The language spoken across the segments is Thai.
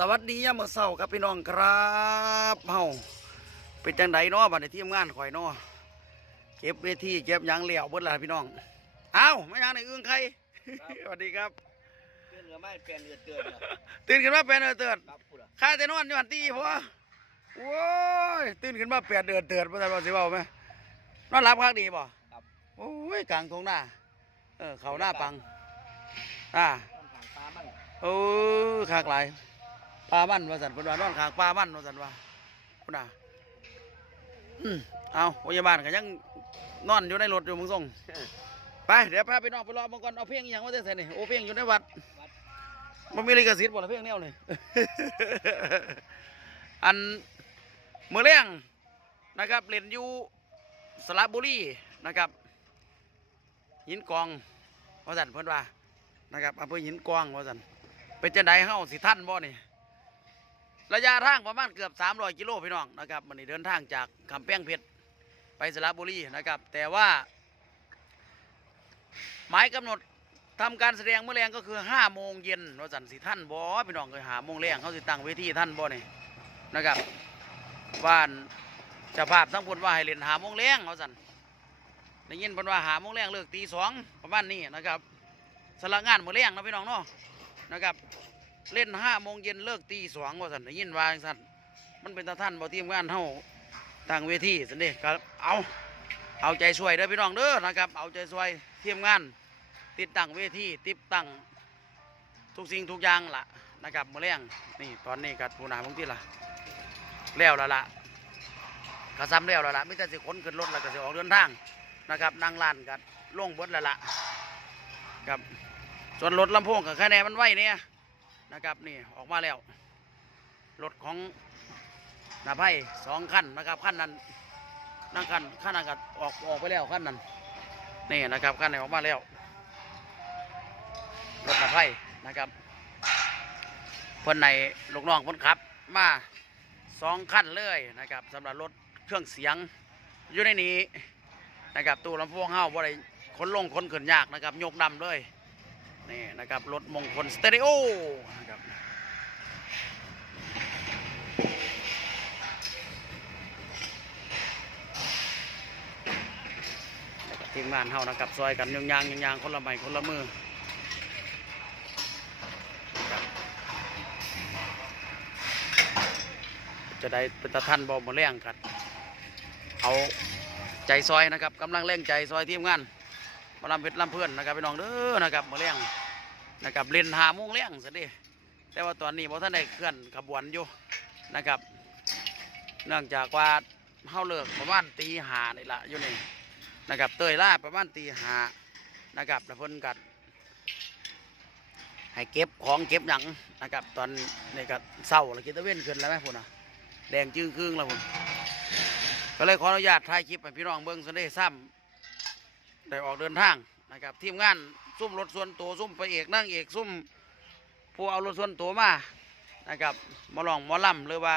สวัสดียามมื้อเช้าครับพี่น้องครับเฮาเป็นจังไดเนาะบัดนี้ทีมงานข่อยเนาะเก็บเวทีเก็บหยังเหลี่ยวเบิดล่ะพี่น้องเอ้าไม่ยังในอึ้งใครสวัสดีครับเพื่อนเหลือไม่เปลี่ยนเรือเตือนเหรอตื่นขึ้นมาแปดเดือนเตือนครับพูดเหรอข้าแต่นอนอยู่หันตีพ่อโว้ยตื่นขึ้นมาแปดเดือนเตือนบ่ทันว่าสิเว้าไหมนอนหลับคักดีบ่ครับโอ้ยกลางทงหน้าเออเขาหน้าปังอ่าต้นทางปลามันโอ้ยขากหลาย ปลามันว่าสันเพิ่นว่านอนขางปลามันว่าสันว่าพุ่นน่ะอืมเอาพยาบาลก็ยังนอนอยู่ในรถอยู่มึงส่งไปเดี๋ยวพาไปนอกไปรอมังกรเอาเพียงอย่างว่าจะใส่นี่โอ้เพียงอยู่ในวัดมันมีลิขสิทธิ์บ่ละเพียงแนวนี่อันเมื่อเลี้ยงนะครับเล่นอยู่สระบุรีนะครับหินกองว่าสันเพิ่นว่านะครับอำเภอหินกวางว่าสันเป็นจังไดเฮาสิท่านบ่นี่ ระยะทางประมาณเกือบ 300 กิโลพี่น้องนะครับมันนี้เดินทางจากคำแป้งเพชรไปสระบุรีนะครับ แต่ว่า หมายกำหนดทำการแสดงเมื่อแรงก็คือ5โมงเย็นว่าสันสิท่านบ่พี่น้องเคยหาโมงแรงเขาสิตั้งเวทีท่านบ่นี่นะครับบ้านจ้าภาพทั้งคนว่าให้เล่นหาโมงแรงว่าสันได้ยินพิ่นว่าหาโมงแรงเลิกตีสองประมาณนี้นะครับสละงานมือเลียงนะพี่น้องเนาะนะครับ เล่นห้าโมงเย็นเลิกตีสองว่าสันยินว่างสันมันเป็นตาท่านบ่ทีมงานเฮาตั้งเวทีสันเด้ก็เอาเอาใจช่วยเด้อพี่น้องเด้อนะครับ เอาใจช่วยทีมงาน ติดตั้งเวทีติดตั้งทุกสิ่งทุกอย่างล่ะนะครับมือเลี้ยงนี่ตอนนี้กัดผู้นาบางที่ล่ะแล้วละล่ะกระซ้ำแล้วละล่ะไม่แต่สิขนขึ้นรถแล้วก็สิออกเดินทางนะครับนั่งลานกันลงเบดล้วล่ะครับส่วนรถลำโพงกับคะแนนมันไหวเนี่ย นะครับนี่ออกมาแล้วรถของนาไพ่สองคันนะครับขั้นนั้นนั่งคันขั้นนั้นก็ออกออกไปแล้วขั้นนั้นนี่นะครับขั้นนี้ออกมาแล้วรถนาไพ่นะครับเพิ่นในลูกน้องเพิ่นขับ มาสองคันเลยนะครับสำหรับรถเครื่องเสียงอยู่ในนี้นะครับตู้ลำโพงเฮาบ่ได้ขนลงขนขึ้นยากนะครับยกนำเลย นี่นะครับ รถมงคลสเตอริโอนะครับทีมงานเฮานะครับซอยกันยางยางยางๆคนละไม้คนละมือจะได้เป็นตะท่านบอมาแรงกัน เอาใจซอยนะครับกำลังเร่งใจซอยทีมงาน มาลำเพชรลำเพื่อนนะครับพี่น้องเด้อนะครับมาเลี้ยงนะครับเล่นหาโมงเลี้ยงสิเดิแต่ว่าตอนนี้พอท่านได้เคลื่อนขบวนอยู่นะครับ เนื่องจากว่าเฮาเลิกประมาณตีหานี่ละอยู่นี่นะครับเตยล่าประมาณตีหานะครับแล้วเพิ่นกัดให้เก็บของเก็บหยังนะครับ ตอนนี้ก็เศร้าแล้วกินตะเว้นขึ้นแล้วไหมพุ่นอะแดงจึงครึ่งแล้วพุ่นก็เลยขออนุญาตถ่ายคลิปให้พี่น้องเบิ่งสิเด้ซ้ำ ได้ออกเดินทางนะครับทีมงานซุ่มรถส่วนตัวซุ่มไปเอกนั่งเอกซุ่มผู้เอารถส่วนตัวมานะครับมาลองมอลำหรือว่า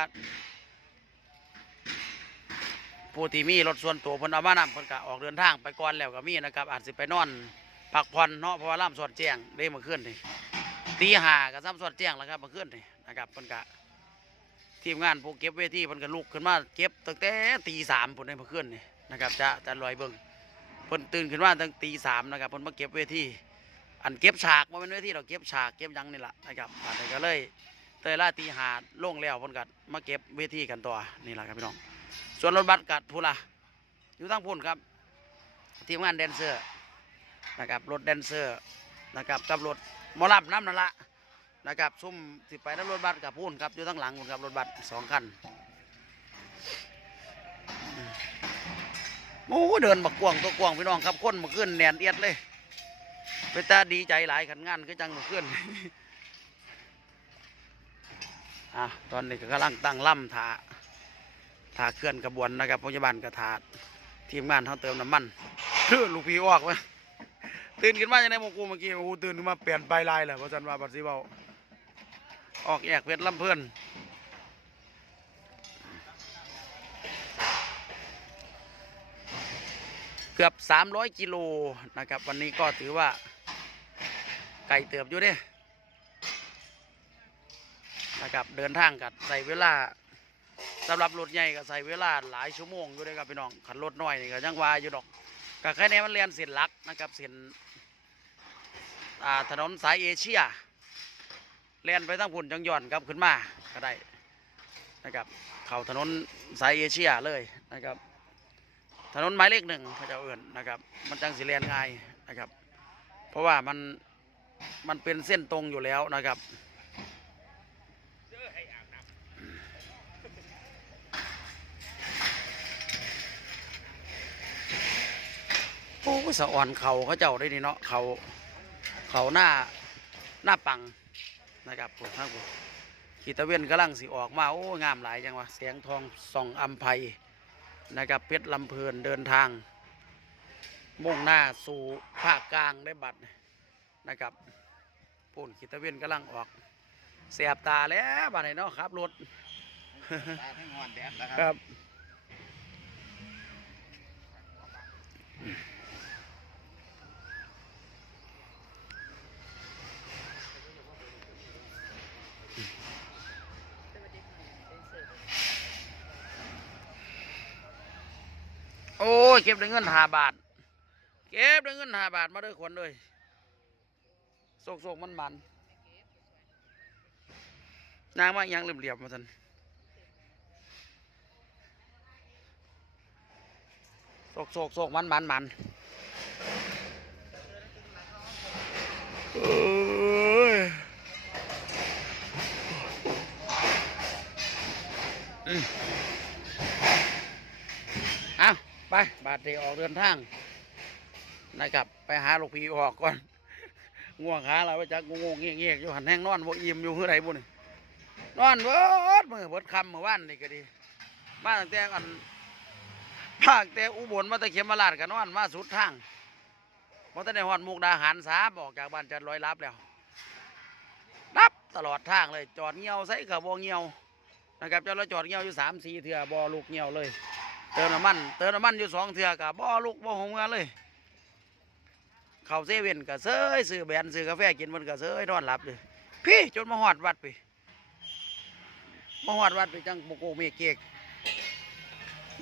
ผู้ที่มีรถส่วนตัวพนเอามานำพนก็ออกเดินทางไปก่อนแล้วก็มีนะครับ อาจสิไปนอนพักผ่อนเนาะเพราะว่าล่ำสอดแจ้งได้เมื่อคืนนี่ตีหาก็ซ้ำสอดแจ้งแล้วครับเมื่อคืนนี่นะครับพนก็ทีมงานผู้เก็บเวทีพนก็ลุกขึ้นมาเก็บตั้งแต่ตีสามพนในเมื่อคืนนี่นะครับจะจะลอยเบิ่ง พิ่นตื่นขึ้นมาตั้งตีสามนะครับเพิ่นมาเก็บเวทีอันเก็บฉากว่าเป็นเวทีเราเก็บฉากเก็บยังนี่แหละนะครับอันนี้ก็เลยเตยล่าตีหาลงแล้วเพิ่นกัดมาเก็บเวทีกันต่อนี่แหละครับพี่น้อง ส่วนรถบัสกัดพูละอยู่ทั้งพุ่นครับทีมงานแดนเซอร์นะครับรถแดนเซอร์นะครับกับรถหมอลำน้ำนั่นละนะครับซุ่มสิไปน้ำรถบัสกับพุ่นครับอยู่ทั้งหลังพุ่นครับรถบัสสองคัน โอ้เดินบักกวางตัวกวางพี่น้องครับคนมาขึ้นแนนเอียดเลยไปตาดีใจหลายขันงานก็จังมาขึ้นอะตอนนี้ก็กำลังตั้งล่ำถาถาเคลื่อนกระบวนนะครับพยาบาลกระถาทีมงานเขาเติมน้ำมันคือลูกพี่ออกไหตื่นขึ้นมาจากในโมกูเมื่อกี้โอ้ตื่นขึ้นมาเปลี่ยนไปลายเลยเพราะฉันว่าบัดซีเบาออกแยกเพชรลำเพื่อน เกือบ 300 กิโลนะครับ วันนี้ก็ถือว่าไก่เติบอยู่เด้นะครับเดินทางกับใส่เวลาสำหรับรถใหญ่ก็ใส่เวลาหลายชั่วโมงอยู่เลยครับพี่น้องขันรถน้อยนี่ก็ยังว่าอยู่ดอกก็แค่นี้มันเรียนเส้นหลักนะครับเส้นถนนสายเอเชียเลียนไปทั้งพุ่นจังย่อนกลับขึ้นมาก็ได้นะครับ เข้าถนนสายเอเชียเลยนะครับ ถนนหมายเลขหนึ่งเขาจะเอื่นนะครับ มันจังสิเรียนง่ายนะครับ เพราะว่ามันมันเป็นเส้นตรงอยู่แล้วนะครับโอ้สะอ่อนเขาเขาเจ้าได้นี่เนาะเขาเขาหน้าหน้าปังนะครับผมทั้งผมขีตะเวนกำลังสิออกมา โอ้ งามหลายจังวะแสงทองส่องอัมภัย นะครับเพชรลำเพลินเดินทาง มุ่งหน้าสู่ภาคกลางได้บัตรนะครับปุ่นขีตะเวนกำลังออกเสียบตาแล้วบัดนี้เนาะครับรถตาทั้งหอนแดดนะคครัรับบ โอ้ ยเก็บได้เงินหาบาท เก็บได้เงินหาบาทมาด้อขวัญเลยโศกโศกมันมันนางมายังเหลี่ยมๆมาทันโศกโศกโศกมันมันมันเอ้ยอืม ไปบาดเดออกเดินทางนะครับ ไปหาลูกพี่ออกก่อนง่วงหาเราไปจักงงๆเงี้ยอยู่หันแห้งนอนบ่อิ่มอยู่คือไรบุ่นนอนเบิดมือเบิดคำเมื่อวานนี่ก็ดี มาตั้งแต่อันภาคแต่อุบลมาตะเข็มมาลาดกันนอนมาสุดทางพอตะได้หอดมุกดาหารสาบอกจากบ้านจัดร้อยรับแล้วรับตลอดทางเลยจอดเงี้ยวใส่กับบอเงี้ยวนะครับจอดแล้วจอดเงี้ยวอยู่สามสี่เถื่อบอลูกเงี้ยวเลย เติมน้ำมันเติมน้ำมันอยู่สองเถื่อกับบอลูกบ่อหงเงินเลยเขาเซเว่นกับเซยซื้อแบรนด์ซื้อกาแฟกินมันกับเซยนอนหลับเลยพี่จนมาหอดวัดไปมาหอดวัดไปจังโมโกเมเกก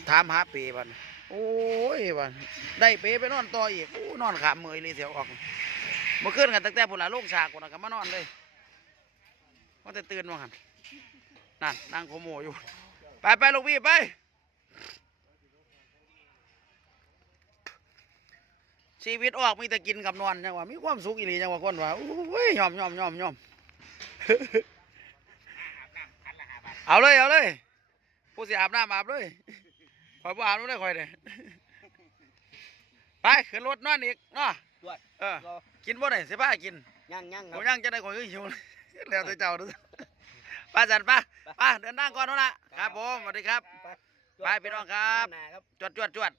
ถามหาเปบันโอ้ยบันได้เปไปนอนต่ออีกโอ้นอนขามมือเลยเสียวออกมื่อคืนกันตั้งแต่พุ่นละลงฉากพุ่นละก็มานอนเลยว่าแต่ตื่นมาหันนั่นนั่งโคโมอยู่ ไปไปลูกพี่ไป ชีวิตออกมีแต่กินกับนอนจังหวะมีความสุขอีหลีจังหวะคนว่าโอ้ยยอมยอมยอมยอมเอาเลยเอาเลยผู้สิอาบน้ำอาบเลยคอยบ่อาบน้ำได้คอยเนี่ยไปขึ้นรถนอนอีกเนาะด้วยเออก็กินบ่ได้สิบ้ากินย่างย่างคผรับมยังจะได้คอยหิวแล้วแต่เจ้าเดูป้าจันป้าป้าเดินทางก่อนเนาะนะครับผมสวัสดีครับไปพี่น้องครับหน้าครับจวดจวดจวด